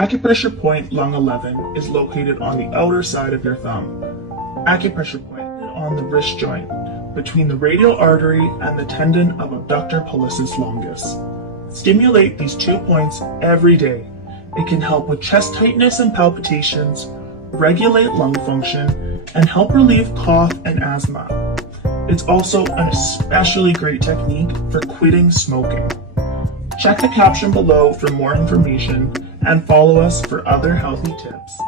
Acupressure point lung 11 is located on the outer side of your thumb. Acupressure point on the wrist joint, between the radial artery and the tendon of abductor pollicis longus. Stimulate these 2 points every day. It can help with chest tightness and palpitations, regulate lung function, and help relieve cough and asthma. It's also an especially great technique for quitting smoking. Check the caption below for more information and follow us for other healthy tips.